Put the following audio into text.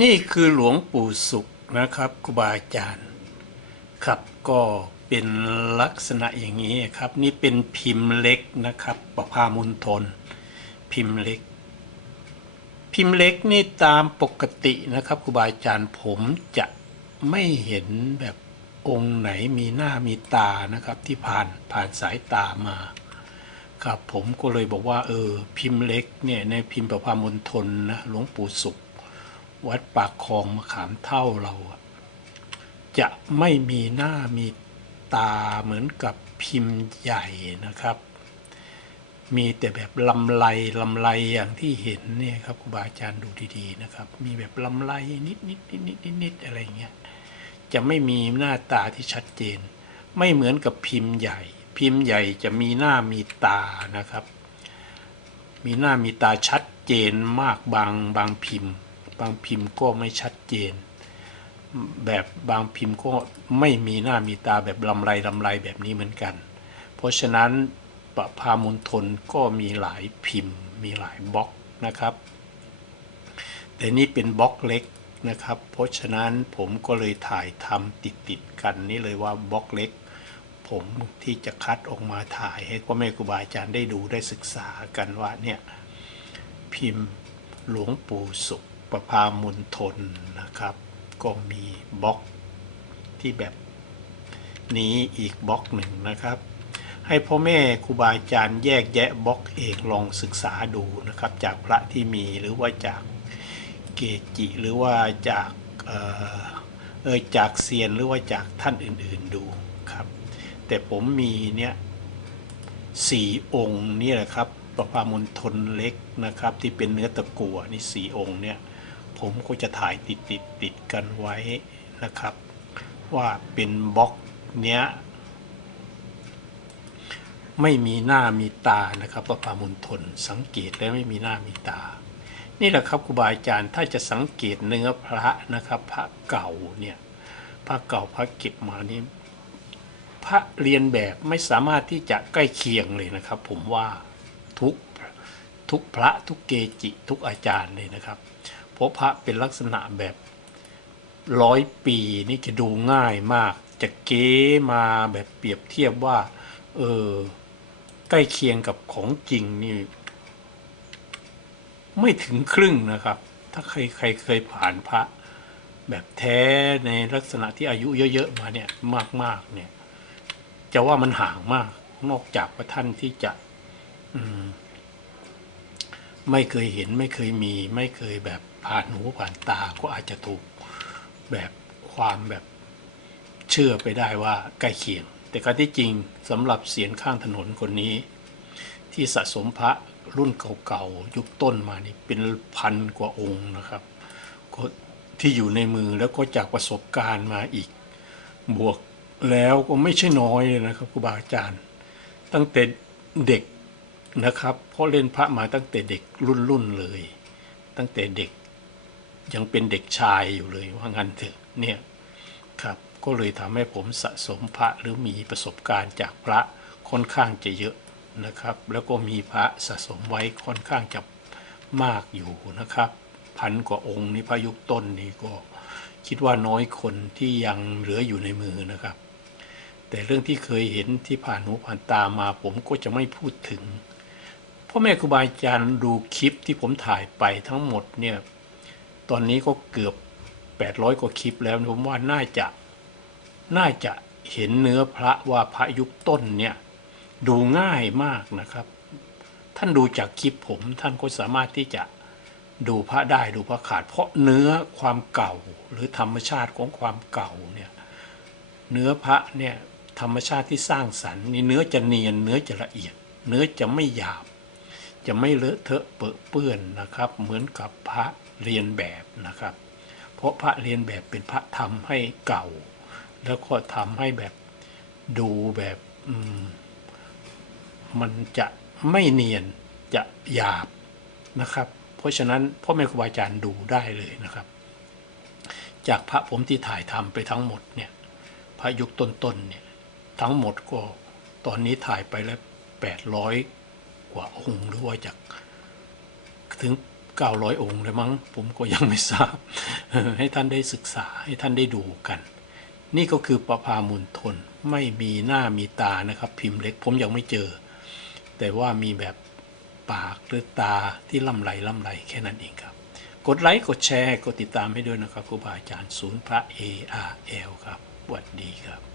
นี่คือหลวงปู่สุขนะครับครูบาอาจารย์ครับก็เป็นลักษณะอย่างนี้ครับ นี่เป็นพิมพ์เล็กนะครับ ประพามุนทน พิมพ์เล็ก พิมพ์เล็กนี่ตามปกตินะครับครูบาอาจารย์ผมจะไม่เห็นแบบองค์ไหนมีหน้ามีตานะครับ ที่ผ่านผ่านสายตามา ครับผมก็เลยบอกว่าเออพิมพ์เล็กเนี่ยในพิมพ์ประพามณฑลนะหลวงปู่สุข วัดปากคลองมะขามเท่าเราจะไม่มีหน้ามีตาเหมือนกับพิมพ์ใหญ่นะครับ มีแต่แบบลำไรลำไรอย่างที่เห็นเนี่ยครับครูบาอาจารย์ดูดีๆนะครับ มีแบบลำไรนิดนิดนิดนิดนิดนิดอะไรเงี้ยจะไม่มีหน้าตาที่ชัดเจน ไม่เหมือนกับพิมพ์ใหญ่ พิมพ์ใหญ่จะมีหน้ามีตานะครับ มีหน้ามีตาชัดเจนมากบางบางพิมพ์ บางพิมพ์ก็ไม่ชัดเจน แบบบางพิมพ์ก็ไม่มีหน้ามีตาแบบลำไรลำไรแบบนี้เหมือนกัน เพราะฉะนั้นประพามณฑลก็มีหลายพิมพ์ มีหลายบล็อกนะครับ แต่นี่เป็นบล็อกเล็กนะครับ เพราะฉะนั้นผมก็เลยถ่ายทำติดติดกันนี่เลยว่าบล็อกเล็ก ผมที่จะคัดออกมาถ่ายให้พ่อแม่ครูบาอาจารย์ได้ดูได้ศึกษากันว่าเนี่ยพิมพ์หลวงปู่สุข ประพามุนทนนะครับ ก็มีบล็อกที่แบบนี้อีกบล็อกหนึ่งนะครับ ให้พ่อแม่ครูบาอาจารย์แยกแยะบล็อกเองลองศึกษาดูนะครับ จากพระที่มีหรือว่าจากเกจิหรือว่าจากเออเออจากเซียนหรือว่าจากท่านอื่นๆดูครับ แต่ผมมีเนี่ยสี่องค์นี่แหละครับประพามณฑลเล็กนะครับ ที่เป็นเนื้อตะกั่วนี่สี่องค์เนี่ย ผมก็จะถ่ายติดติดติดๆกันไว้นะครับ ว่าเป็นบล็อกเนี้ย ไม่มีหน้ามีตานะครับประพามณฑลสังเกตแล้วไม่มีหน้ามีตา นี่แหละครับครูบาอาจารย์ถ้าจะสังเกตเนื้อพระนะครับ พระเก่าเนี่ยพระเก่าพระเก็บมานี่พระเรียนแบบไม่สามารถที่จะใกล้เคียงเลยนะครับ ผมว่าทุกทุกพระทุกเกจิทุกอาจารย์เลยนะครับ เพราะพระเป็นลักษณะแบบร้อยปีนี่จะดูง่ายมาก จะเก๊มาแบบเปรียบเทียบว่า เออใกล้เคียงกับของจริงนี่ ไม่ถึงครึ่งนะครับ ถ้าใครใครเคยผ่านพระ แบบแท้ในลักษณะที่อายุเยอะๆมาเนี่ยมากๆเนี่ย จะว่ามันห่างมาก นอกจากว่าท่านที่จะ อืม ไม่เคยเห็นไม่เคยมี ไม่เคยแบบ ผ่านหูผ่านตาก็อาจจะถูกแบบความแบบเชื่อไปได้ว่าใกล้เคียง แต่การที่จริงสำหรับเสียนข้างถนนคนนี้ ที่สะสมพระรุ่นเก่าๆยุคต้นมานี่เป็นพันกว่าองค์นะครับที่อยู่ในมือแล้วก็จากประสบการณ์มาอีก บวกแล้วก็ไม่ใช่น้อยเลยนะครับครูบาอาจารย์ ตั้งแต่เด็กนะครับเพราะเล่นพระมาตั้งแต่เด็กรุ่นรุ่นๆเลย ตั้งแต่เด็ก ยังเป็นเด็กชายอยู่เลยว่างั้นเถอะเนี่ยครับก็เลยทำให้ผมสะสมพระหรือมีประสบการณ์จากพระค่อนข้างจะเยอะนะครับ แล้วก็มีพระสะสมไว้ค่อนข้างจะมากอยู่นะครับ พันกว่าองค์นี่พระยุคต้นนี่ก็คิดว่าน้อยคนที่ยังเหลืออยู่ในมือนะครับ แต่เรื่องที่เคยเห็นที่ผ่านหูผ่านตามาผมก็จะไม่พูดถึงพ่อแม่ครูบาอาจารย์ดูคลิปที่ผมถ่ายไปทั้งหมดเนี่ย ตอนนี้ก็เกือบ 800 กว่าคลิปแล้วผมว่าน่าจะน่าจะเห็นเนื้อพระว่าพระยุคต้นเนี่ยดูง่ายมากนะครับ ท่านดูจากคลิปผมท่านก็สามารถที่จะดูพระได้ดูพระขาด เพราะเนื้อความเก่าหรือธรรมชาติของความเก่าเนี่ยเนื้อพระเนี่ยธรรมชาติที่สร้างสรรค์นี่เนื้อจะเนียนเนื้อจะละเอียด เนื้อจะไม่หยาบ จะไม่เลอะเทอะเปรอะเปื้อนนะครับ เหมือนกับพระ เรียนแบบนะครับ เพราะพระเรียนแบบเป็นพระทำให้เก่า แล้วก็ทำให้แบบดูแบบอืมมันจะไม่เนียนจะหยาบนะครับ เพราะฉะนั้นพ่อแม่ครูบาอาจารย์ดูได้เลยนะครับ จากพระผมที่ถ่ายทำไปทั้งหมดเนี่ยพระยุคต้นๆเนี่ยทั้งหมดก็ตอนนี้ถ่ายไปแล้วแปดร้อยกว่าองค์หรือว่าจากถึง 900 องค์เลยมั้ง ผมก็ยังไม่ทราบ ให้ท่านได้ศึกษาให้ท่านได้ดูกัน นี่ก็คือประพามุนทนไม่มีหน้ามีตานะครับ พิมพ์เล็กผมยังไม่เจอ แต่ว่ามีแบบปากหรือตาที่ล่ำไหลล่ำไหลแค่นั้นเองครับ กดไลค์กดแชร์ กดติดตามให้ด้วยนะครับครูบาอาจารย์ศูนย์พระ ARL ครับสวัสดีครับ